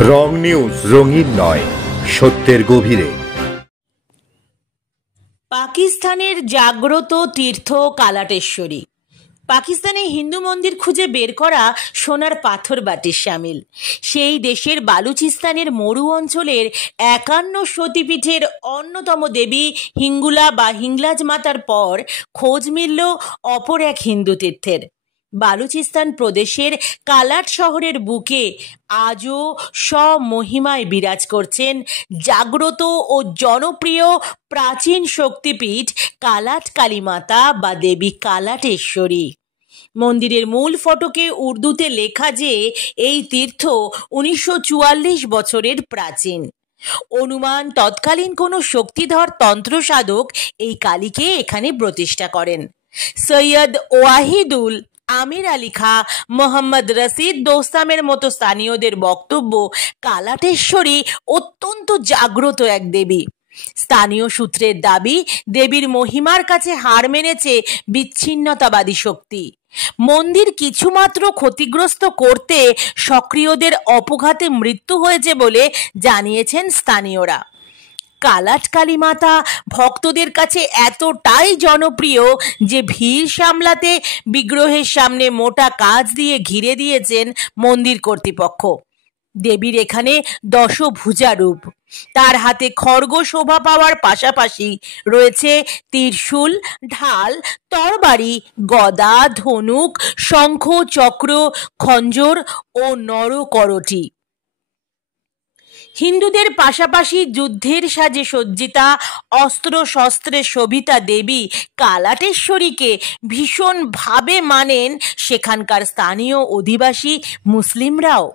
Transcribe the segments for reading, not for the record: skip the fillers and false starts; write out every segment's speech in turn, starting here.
রং news, রঙিন নয়, সত্যের গভীরে। পাকিস্তানের জাগ্রত তীর্থ কালাটেশ্বরী। পাকিস্তানে হিন্দু মন্দির খুঁজে বের করা সোনার পাথর বাটির সামিল। সেই দেশের বালুচিস্তানের মরু অঞ্চলের 51 সতীপীঠের অন্যতম দেবী হিঙ্গুলা বা হিংলাজ মাতার পর খোঁজ মিলল অপর এক হিন্দু তীর্থের। বালুচিস্তান প্রদেশের কালাট শহরের বুকে আজও স্বমহিমায় বিরাজ করছেন জাগ্রত ও জনপ্রিয় প্রাচীন শক্তিপীঠ কালাট কালীমাতা বা দেবী কালাটেশ্বরী। মন্দিরের মূল ফটকে উর্দুতে লেখা যে এই তীর্থ 1944 বছরের প্রাচীন। অনুমান তৎকালীন কোনো শক্তিধর তন্ত্র সাধক এই কালীকে এখানে প্রতিষ্ঠা করেন। সৈয়দ ওয়াহিদুল আমির আলী খাঁ, মোহাম্মদ রশিদ দোস্তামের মতো স্থানীয়দের বক্তব্য, কালাটেশ্বরী অত্যন্ত জাগ্রত এক দেবী। স্থানীয় সূত্রের দাবি, দেবীর মহিমার কাছে হার মেনেছে বিচ্ছিন্নতাবাদী শক্তি। মন্দির কিছুমাত্র ক্ষতিগ্রস্ত করতে সক্রিয়দের অপঘাতে মৃত্যু হয়েছে বলে জানিয়েছেন স্থানীয়রা। কালাট কালীমাতা ভক্তদের কাছে এতটাই জনপ্রিয় যে ভিড় সামলাতে বিগ্রহের সামনে মোটা কাঁচ দিয়ে ঘিরে দিয়েছেন মন্দির কর্তৃপক্ষ। দেবীর এখানে দশভুজা রূপ। তার হাতে খড়গ শোভা পাওয়ার পাশাপাশি রয়েছে ত্রিশূল, ঢাল, তরবারি, গদা, ধনুক, শঙ্খ, চক্র, খঞ্জর ও নরকরটি। হিন্দুদের পাশাপাশি যুদ্ধের সাজে সজ্জিতা, অস্ত্র শস্ত্রে শোভিতা দেবী কালাটেশ্বরীকে ভীষণভাবে মানেন সেখানকার স্থানীয় অধিবাসী মুসলিমরাও।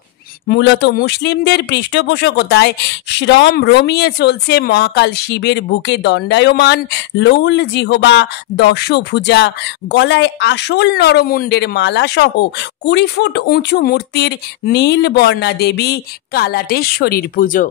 মূলত মুসলিমদের পৃষ্ঠপোষকতায় শ্রম রমিয়ে চলছে মহাকাল শিবের বুকে দণ্ডায়মান লৌল জিহবা, দশভুজা, গলায় আসল নরমুণ্ডের মালা সহ 20 ফুট উঁচু মূর্তির নীল বর্ণা দেবী কালাটেশ্বরীর পুজো।